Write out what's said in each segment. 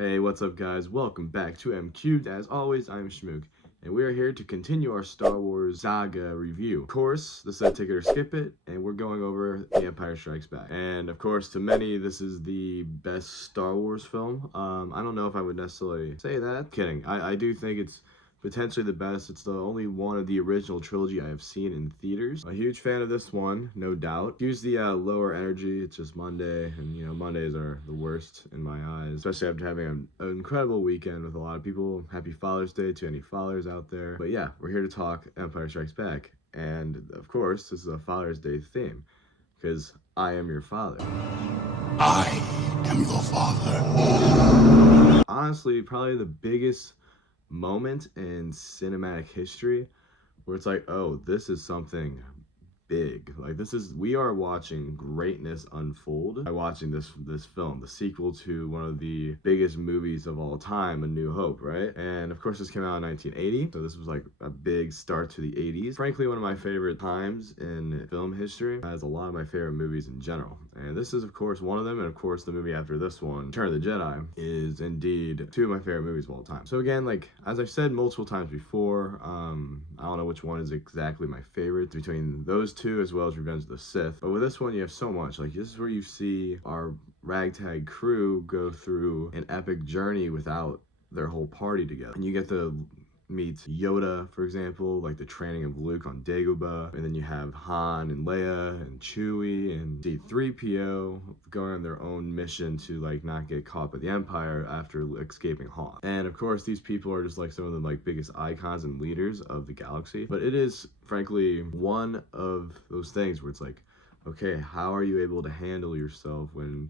Hey, what's up guys? Welcome back to MCubed. As always, I'm Schmook, and we are here to continue our Star Wars saga review. Of course, this is a take it or skip it, and we're going over The Empire Strikes Back. And of course, to many, this is the best Star Wars film. I don't know if I would necessarily say that. Kidding. I do think it's potentially the best. It's the only one of the original trilogy I have seen in theaters. A huge fan of this one, no doubt. Excuse the lower energy. It's just Monday, and Mondays are the worst in my eyes, especially after having an incredible weekend with a lot of people. Happy Father's Day to any fathers out there. But yeah, we're here to talk Empire Strikes Back, and of course, this is a Father's Day theme because I am your father. I am your father. Honestly, probably the biggest moment in cinematic history where it's like, oh, this is something big. Like, we are watching greatness unfold by watching this film, the sequel to one of the biggest movies of all time, A New Hope, right? And of course, this came out in 1980, so this was like a big start to the 80s. Frankly, one of my favorite times in film history, as a lot of my favorite movies in general. And this is, of course, one of them, and of course, the movie after this one, Return of the Jedi, is indeed two of my favorite movies of all time. So again, like, as I've said multiple times before, I don't know which one is exactly my favorite between those two, as well as Revenge of the Sith. But with this one, you have so much. Like, this is where you see our ragtag crew go through an epic journey without their whole party together. And you get to meet Yoda, for example, like the training of Luke on Dagobah. And then you have Han and Leia and Chewie and C-3PO going on their own mission to like not get caught by the Empire after escaping Hoth. And of course, these people are just like some of the like biggest icons and leaders of the galaxy. But it is frankly one of those things where it's like, okay, how are you able to handle yourself when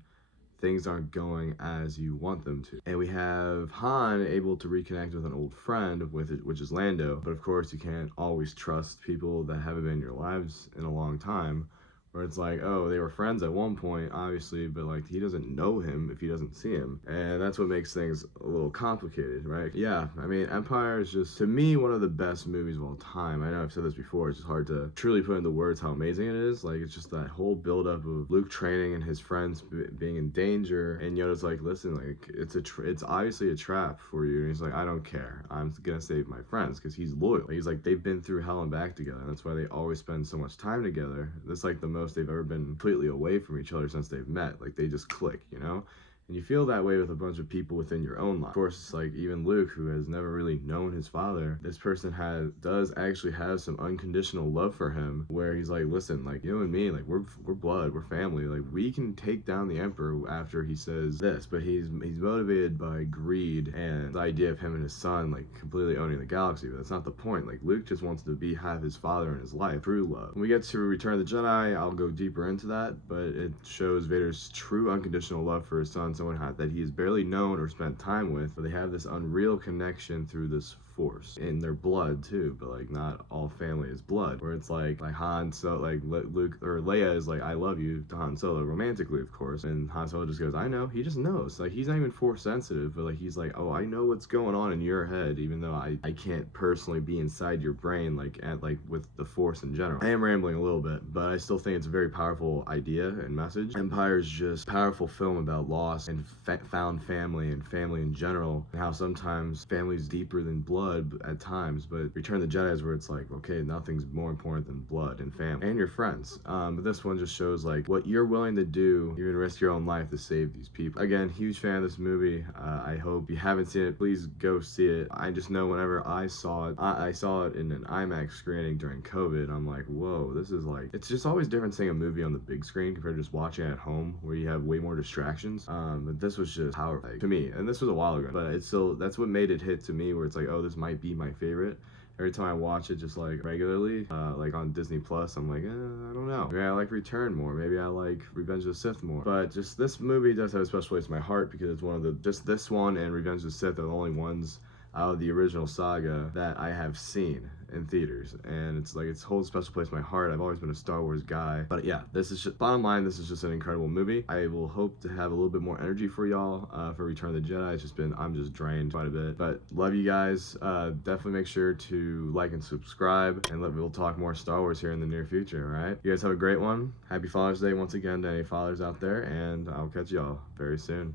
things aren't going as you want them to? And we have Han able to reconnect with an old friend, which is Lando. But of course, you can't always trust people that haven't been in your lives in a long time, where it's like, oh, they were friends at one point, obviously, but like he doesn't know him if he doesn't see him. And that's what makes things a little complicated, right? Yeah, I mean, Empire is just, to me, one of the best movies of all time. I know I've said this before, it's just hard to truly put into words how amazing it is. Like, it's just that whole buildup of Luke training and his friends being in danger, and Yoda's like, listen, like, it's obviously a trap for you. And he's like, I don't care. I'm gonna save my friends, because he's loyal. Like, he's like, they've been through hell and back together, and that's why they always spend so much time together. That's like the most they've ever been completely away from each other since they've met. Like, they just click, And you feel that way with a bunch of people within your own life. Of course, it's like even Luke, who has never really known his father, this person does actually have some unconditional love for him, where he's like, listen, like, you and me, like, we're blood, we're family, like, we can take down the Emperor after he says this. But he's motivated by greed and the idea of him and his son like completely owning the galaxy. But that's not the point. Like, Luke just wants to have his father in his life, true love. When we get to Return of the Jedi, I'll go deeper into that, but it shows Vader's true unconditional love for his son, someone that he has barely known or spent time with, but they have this unreal connection through this force in their blood too. But like, not all family is blood, where it's like Han, so like Luke or Leia is like, I love you to Han Solo, romantically of course, and Han Solo just goes, I know. He just knows. Like, he's not even force sensitive, but like, he's like, oh, I know what's going on in your head, even though I can't personally be inside your brain like with the force in general. I am rambling a little bit, but I still think it's a very powerful idea and message. Empire is just a powerful film about loss and found family and family in general, and how sometimes family's deeper than blood at times. But Return of the Jedi is where it's like, okay, nothing's more important than blood and family and your friends. But this one just shows like what you're willing to do, even risk your own life to save these people. Again, huge fan of this movie. I hope you haven't seen it, please go see it. I just know whenever I saw it, I saw it in an IMAX screening during COVID. I'm like, whoa, this is like, it's just always different seeing a movie on the big screen compared to just watching it at home, where you have way more distractions. But this was just powerful to me, and this was a while ago, but it's still, that's what made it hit to me, where it's like, oh, this might be my favorite. Every time I watch it just like regularly, like on Disney Plus, I'm like, I don't know. Maybe I like Return more. Maybe I like Revenge of the Sith more. But just this movie does have a special place in my heart, because it's one of the, just this one and Revenge of the Sith are the only ones out of the original saga that I have seen in theaters, and it's like, it's holds a special place in my heart. I've always been a Star Wars guy. But yeah, this is just, bottom line, this is just an incredible movie. I will hope to have a little bit more energy for y'all for Return of the Jedi. It's just been, I'm just drained quite a bit, but love you guys. Definitely make sure to like and subscribe, and we'll talk more Star Wars here in the near future. All right, you guys have a great one. Happy Father's Day once again to any fathers out there, and I'll catch y'all very soon.